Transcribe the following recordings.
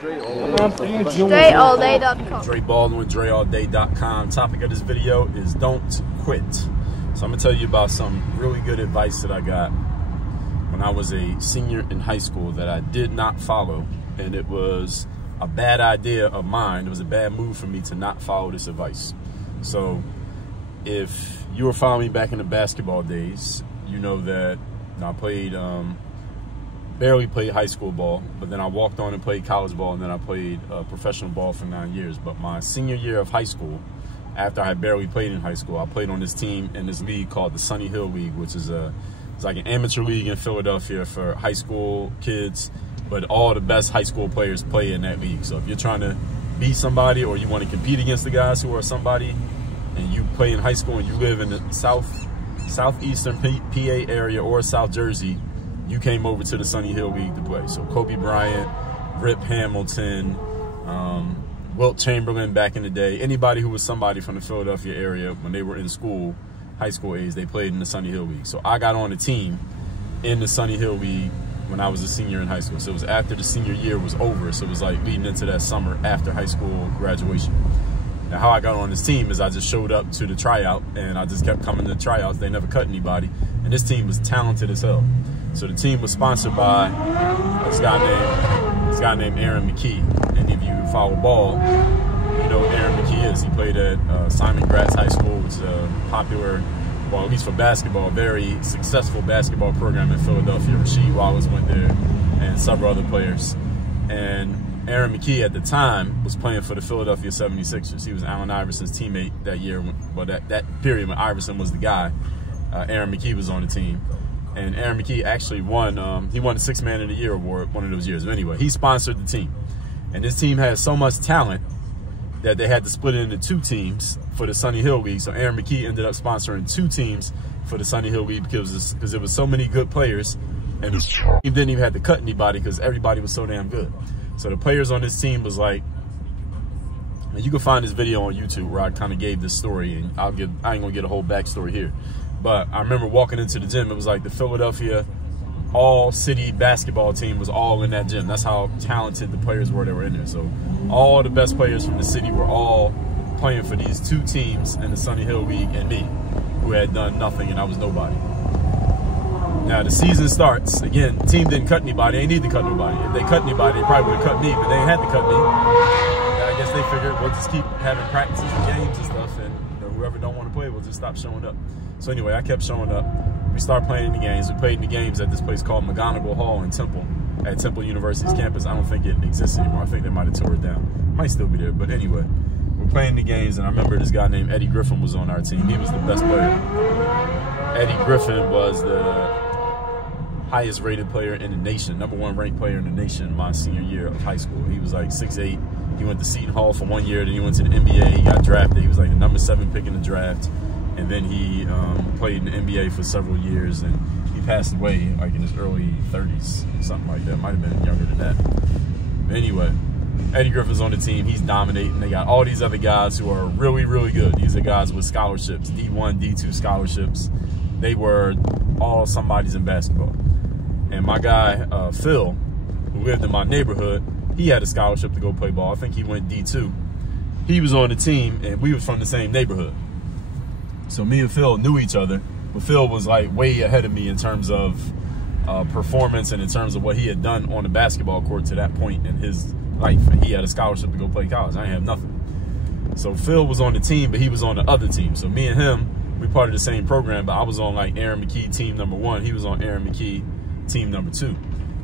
DreAllDay.com. Dre Baldwin, DreAllDay.com. Topic of this video is don't quit. So I'm gonna tell you about some really good advice that I got when I was a senior in high school that I did not follow, and it was a bad idea of mine. It was a bad move for me to not follow this advice. So if you were following me back in the basketball days, you know that I played barely played high school ball, but then I walked on and played college ball, and then I played professional ball for 9 years. But my senior year of high school, after I had barely played in high school, I played on this team in this league called the Sunny Hill League, which is it's like an amateur league in Philadelphia for high school kids, but all the best high school players play in that league. So if you're trying to be somebody or you want to compete against the guys who are somebody, and you play in high school and you live in the southeastern PA area or South Jersey, you came over to the Sunny Hill League to play. So Kobe Bryant, Rip Hamilton, Wilt Chamberlain back in the day, anybody who was somebody from the Philadelphia area when they were in school, high school age, they played in the Sunny Hill League. So I got on a team in the Sunny Hill League when I was a senior in high school. So it was after the senior year was over. So it was like leading into that summer after high school graduation. Now, how I got on this team is I just showed up to the tryout, and I just kept coming to the tryouts. They never cut anybody, and this team was talented as hell. So the team was sponsored by this guy named Aaron McKee. And if you follow ball, you know who Aaron McKee is. He played at Simon Gratz High School, which is a popular, well, at least for basketball, very successful basketball program in Philadelphia. Rasheed Wallace went there, and several other players. And Aaron McKee at the time was playing for the Philadelphia 76ers. He was Allen Iverson's teammate that year, but that period when Iverson was the guy, Aaron McKee was on the team. And Aaron McKee actually won, he won the Sixth Man of the Year award one of those years. But anyway, he sponsored the team. And this team had so much talent that they had to split it into two teams for the Sunny Hill League. So Aaron McKee ended up sponsoring two teams for the Sunny Hill League because there was so many good players. And the team didn't even have to cut anybody because everybody was so damn good. So the players on this team was like, and you can find this video on YouTube where I kind of gave this story, and I ain't gonna get a whole backstory here. But I remember walking into the gym, it was like the Philadelphia all-city basketball team was all in that gym. That's how talented the players were that were in there. So all the best players from the city were all playing for these two teams in the Sunny Hill League and me, who had done nothing, and I was nobody. Now the season starts. Again, the team didn't cut anybody. They didn't need to cut nobody. If they cut anybody, they probably would have cut me, but they ain't had to cut me. And I guess they figured we'll just keep having practices and games and stuff, and whoever don't want to play will just stop showing up. So anyway, I kept showing up. We started playing in the games. We played in the games at this place called McGonigal Hall in Temple, at Temple University's campus. I don't think it exists anymore. I think they might have tore it down. It might still be there, but anyway, we're playing the games, and I remember this guy named Eddie Griffin was on our team. He was the best player. Eddie Griffin was the highest rated player in the nation, #1 ranked player in the nation my senior year of high school. He was like 6'8". He went to Seton Hall for 1 year, then he went to the NBA. He got drafted. He was like the #7 pick in the draft. And then he played in the NBA for several years, and he passed away like in his early 30s, something like that. Might have been younger than that. But anyway, Eddie Griffin's on the team. He's dominating. They got all these other guys who are really, really good. These are guys with scholarships, D1, D2 scholarships. They were all somebodies in basketball. And my guy, Phil, who lived in my neighborhood, he had a scholarship to go play ball. I think he went D2. He was on the team, and we were from the same neighborhood. So me and Phil knew each other, but Phil was like way ahead of me in terms of performance and in terms of what he had done on the basketball court to that point in his life. And he had a scholarship to go play college. I didn't have nothing. So Phil was on the team, but he was on the other team. So me and him, we part of the same program, but I was on like Aaron McKee team #1. He was on Aaron McKee team #2.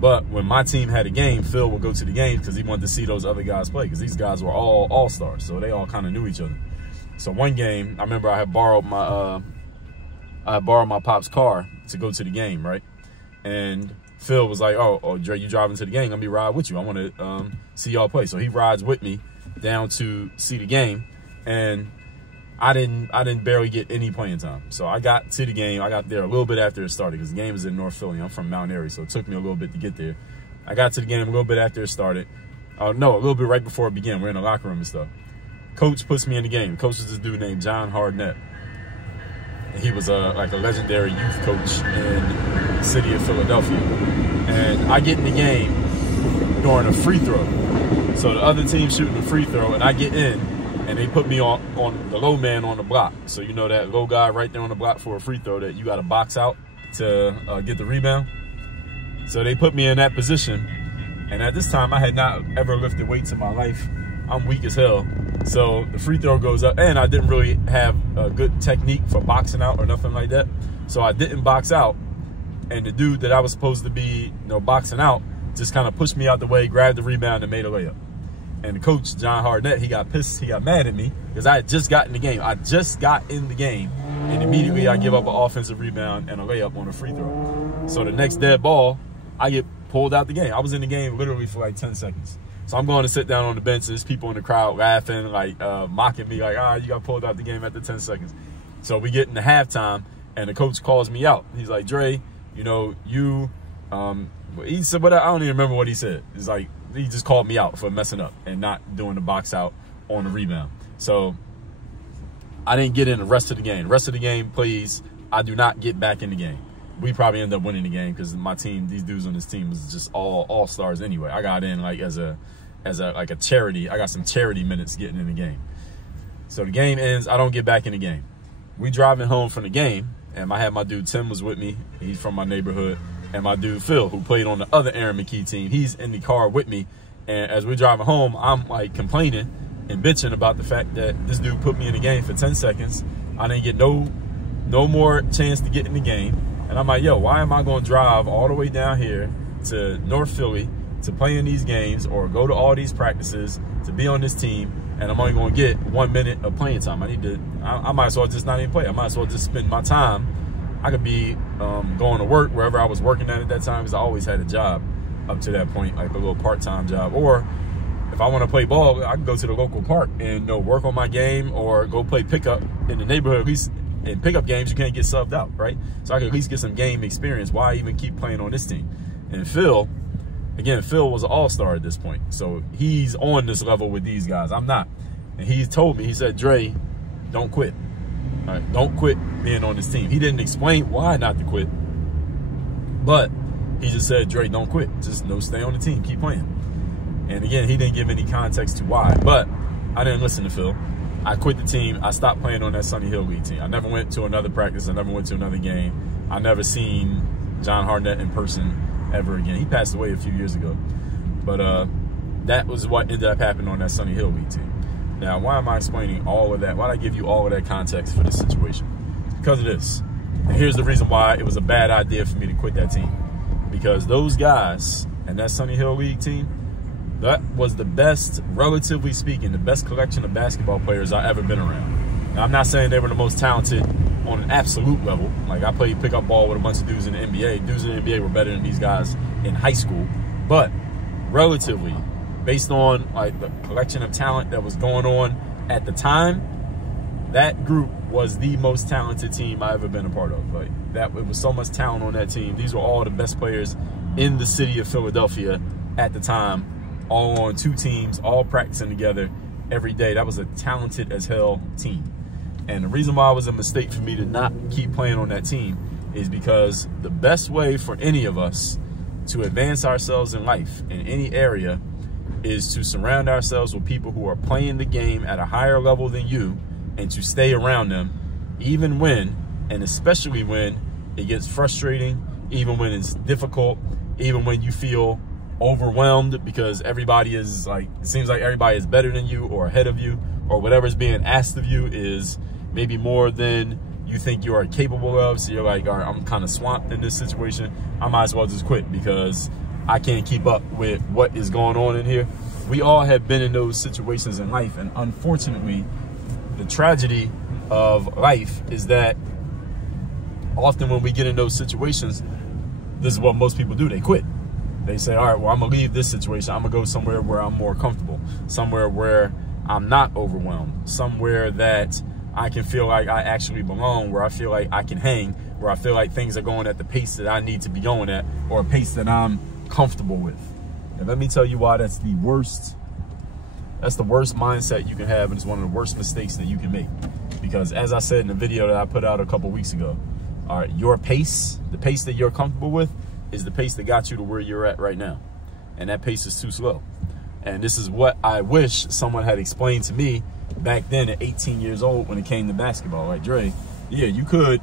But when my team had a game, Phil would go to the games because he wanted to see those other guys play, because these guys were all all-stars. So they all kind of knew each other. So one game, I remember I had borrowed my pop's car to go to the game, right? And Phil was like, "Oh, Dre, you driving to the game? Let me ride with you. I want to see y'all play." So he rides with me down to see the game, and I didn't barely get any playing time. So I got to the game. I got there a little bit after it started because the game is in North Philly. I'm from Mount Airy, so it took me a little bit to get there. I got to the game a little bit after it started. No, a little bit right before it began. We're in the locker room and stuff. Coach puts me in the game. Coach is this dude named John Hardnett. And he was like a legendary youth coach in the city of Philadelphia. And I get in the game during a free throw. So the other team shooting the free throw, and I get in, and they put me on the low man on the block. So you know that low guy right there on the block for a free throw that you got to box out to get the rebound. So they put me in that position, and at this time I had not ever lifted weights in my life. I'm weak as hell. So the free throw goes up, and I didn't really have a good technique for boxing out or nothing like that. So I didn't box out, and the dude that I was supposed to be, boxing out just kind of pushed me out the way, grabbed the rebound, and made a layup. And the coach, John Harnett, he got pissed. He got mad at me because I had just got in the game. I just got in the game, and immediately I give up an offensive rebound and a layup on a free throw. So the next dead ball, I get pulled out the game. I was in the game literally for like 10 seconds. So I'm going to sit down on the bench. There's people in the crowd laughing, like mocking me, like, you got pulled out the game after 10 seconds. So we get into halftime, and the coach calls me out. He's like, Dre, he said, but I don't even remember what he said. It's like, he just called me out for messing up and not doing the box out on the rebound. So I didn't get in the rest of the game. The rest of the game, please, I do not get back in the game. We probably end up winning the game because my team, these dudes on this team was just all stars anyway. I got in like as a charity. I got some charity minutes getting in the game. So the game ends. I don't get back in the game. We driving home from the game, and I had my dude Tim was with me. He's from my neighborhood. And my dude Phil, who played on the other Aaron McKee team, he's in the car with me. And as we're driving home, I'm like complaining and bitching about the fact that this dude put me in the game for 10 seconds. I didn't get no more chance to get in the game. And I'm like, yo, why am I going to drive all the way down here to North Philly to play in these games or go to all these practices to be on this team, and I'm only going to get 1 minute of playing time? I might as well just not even play. I might as well just spend my time. I could be going to work wherever I was working at that time, because I always had a job up to that point, like a little part-time job. Or if I want to play ball, I can go to the local park and work on my game, or go play pickup in the neighborhood. At least in pickup games, you can't get subbed out, right? So I could at least get some game experience. Why even keep playing on this team? And Phil, again, Phil was an all-star at this point. So he's on this level with these guys. I'm not. And he told me, he said, Dre, don't quit. All right, don't quit being on this team. He didn't explain why not to quit, but he just said, Dre, don't quit. Just stay on the team. Keep playing. And again, he didn't give any context to why, but I didn't listen to Phil. I quit the team. I stopped playing on that Sunny Hill League team. I never went to another practice. I never went to another game. I never seen John Harnett in person ever again. He passed away a few years ago. But that was what ended up happening on that Sunny Hill League team. Now, why am I explaining all of that? Why did I give you all of that context for this situation? It's because of this. And here's the reason why it was a bad idea for me to quit that team. Because those guys and that Sunny Hill League team, that was the best, relatively speaking, the best collection of basketball players I've ever been around. Now, I'm not saying they were the most talented on an absolute level. Like, I played pickup ball with a bunch of dudes in the NBA. Dudes in the NBA were better than these guys in high school. But relatively, based on like the collection of talent that was going on at the time, that group was the most talented team I've ever been a part of. Like, it was so much talent on that team. These were all the best players in the city of Philadelphia at the time, all on two teams, all practicing together every day. That was a talented as hell team. And the reason why it was a mistake for me to not keep playing on that team is because the best way for any of us to advance ourselves in life in any area is to surround ourselves with people who are playing the game at a higher level than you, and to stay around them even when, and especially when, it gets frustrating, even when it's difficult, even when you feel overwhelmed because everybody is like, it seems like everybody is better than you or ahead of you, or whatever's being asked of you is maybe more than you think you are capable of. So you're like, all right, I'm kind of swamped in this situation. I might as well just quit because I can't keep up with what is going on in here. We all have been in those situations in life, and unfortunately, the tragedy of life is that often when we get in those situations, this is what most people do. They quit. They say, all right, well, I'm going to leave this situation. I'm going to go somewhere where I'm more comfortable, somewhere where I'm not overwhelmed, somewhere that I can feel like I actually belong, where I feel like I can hang, where I feel like things are going at the pace that I need to be going at, or a pace that I'm comfortable with. And let me tell you why that's the worst. That's the worst mindset you can have, and it's one of the worst mistakes that you can make. Because as I said in the video that I put out a couple weeks ago, all right, your pace, the pace that you're comfortable with, is the pace that got you to where you're at right now. And that pace is too slow. And this is what I wish someone had explained to me back then at 18 years old when it came to basketball. Like, Dre, yeah, you could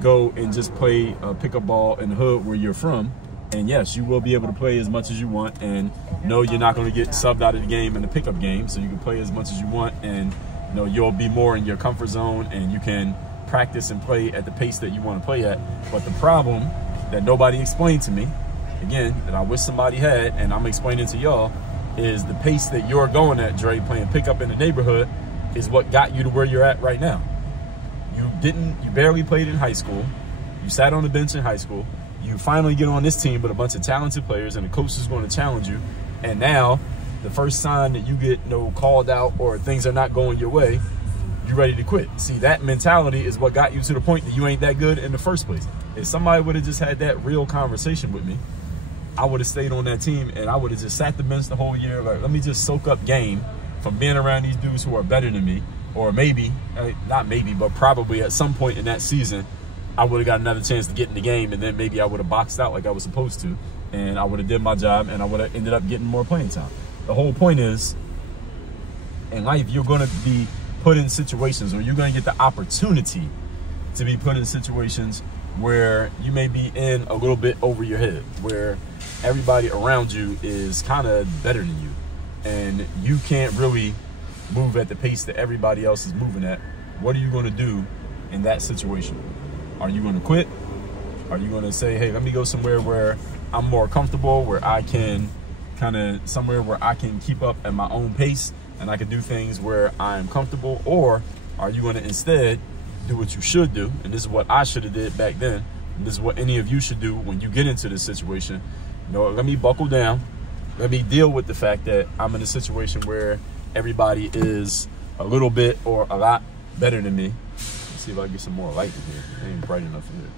go and just play pickup ball in the hood where you're from. And yes, you will be able to play as much as you want. And no, you're not going to get subbed out of the game in the pickup game. So you can play as much as you want. And you'll be more in your comfort zone, and you can practice and play at the pace that you want to play at. But the problem that nobody explained to me, again, that I wish somebody had, and I'm explaining to y'all, is the pace that you're going at, Dre, playing pickup in the neighborhood, is what got you to where you're at right now. You barely played in high school. You sat on the bench in high school. You finally get on this team with a bunch of talented players, and the coach is going to challenge you. And now, the first sign that you get called out or things are not going your way, you're ready to quit. See, that mentality is what got you to the point that you ain't that good in the first place. If somebody would have just had that real conversation with me, I would have stayed on that team, and I would have just sat the bench the whole year. Like, let me just soak up game from being around these dudes who are better than me. Or maybe, not maybe, but probably at some point in that season, I would have got another chance to get in the game, and then maybe I would have boxed out like I was supposed to, and I would have did my job, and I would have ended up getting more playing time. The whole point is, in life, you're going to be put in situations, or you're going to get the opportunity to be put in situations where you may be in a little bit over your head, where everybody around you is kind of better than you, and you can't really move at the pace that everybody else is moving at. What are you going to do in that situation? Are you going to quit? Are you going to say, hey, let me go somewhere where I'm more comfortable, where I can somewhere where I can keep up at my own pace and I can do things where I'm comfortable? Or are you going to instead do what you should do? And this is what I should have did back then. And this is what any of you should do when you get into this situation. Let me buckle down. Let me deal with the fact that I'm in a situation where everybody is a little bit or a lot better than me. Let's see if I can get some more light in here. It ain't bright enough in here.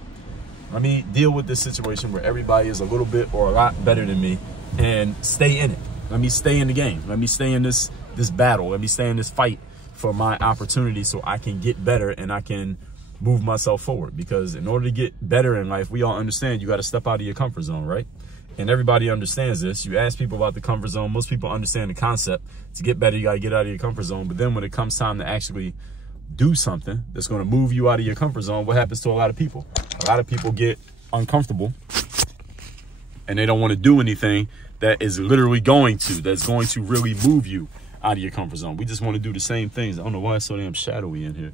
Let me deal with this situation where everybody is a little bit or a lot better than me and stay in it. Let me stay in the game. Let me stay in this battle. Let me stay in this fight for my opportunity so I can get better and I can move myself forward. Because in order to get better in life, we all understand you got to step out of your comfort zone, right? And everybody understands this. You ask people about the comfort zone. Most people understand the concept. To get better, you got to get out of your comfort zone. But then when it comes time to actually do something that's going to move you out of your comfort zone, what happens to a lot of people? A lot of people get uncomfortable and they don't want to do anything that is literally that's going to really move you out of your comfort zone. We just want to do the same things. I don't know why it's so damn shadowy in here.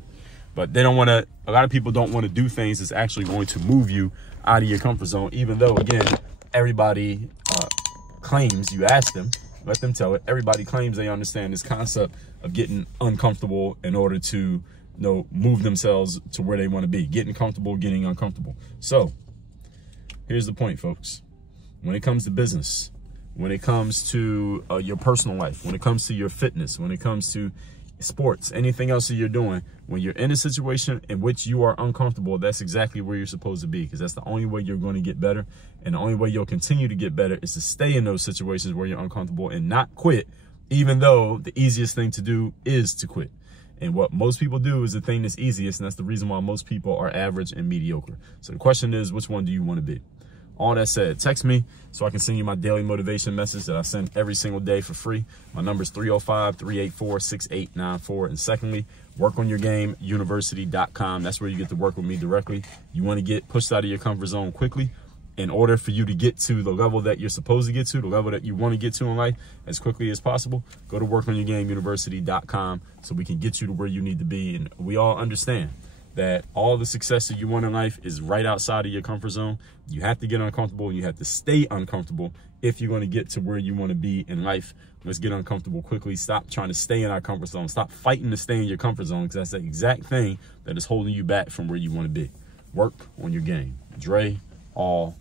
But they don't want to, a lot of people don't want to do things that's actually going to move you out of your comfort zone, even though, again, everybody claims, you ask them, let them tell it, everybody claims they understand this concept of getting uncomfortable in order to move themselves to where they want to be. Getting comfortable, getting uncomfortable. So here's the point, folks. When it comes to business, when it comes to your personal life, when it comes to your fitness, when it comes to sports, anything else that you're doing, when you're in a situation in which you are uncomfortable, that's exactly where you're supposed to be, because that's the only way you're going to get better. And the only way you'll continue to get better is to stay in those situations where you're uncomfortable and not quit, even though the easiest thing to do is to quit. And what most people do is the thing that's easiest, and that's the reason why most people are average and mediocre. So the question is, which one do you want to be? All that said, text me so I can send you my daily motivation message that I send every single day for free. My number is 305-384-6894. And secondly, workonyourgameuniversity.com. That's where you get to work with me directly. You want to get pushed out of your comfort zone quickly. In order for you to get to the level that you're supposed to get to, the level that you want to get to in life as quickly as possible, go to workonyourgameuniversity.com so we can get you to where you need to be. And we all understand that all the success that you want in life is right outside of your comfort zone. You have to get uncomfortable and you have to stay uncomfortable if you're going to get to where you want to be in life. Let's get uncomfortable quickly. Stop trying to stay in our comfort zone. Stop fighting to stay in your comfort zone, because that's the exact thing that is holding you back from where you want to be. Work on your game. Dre, all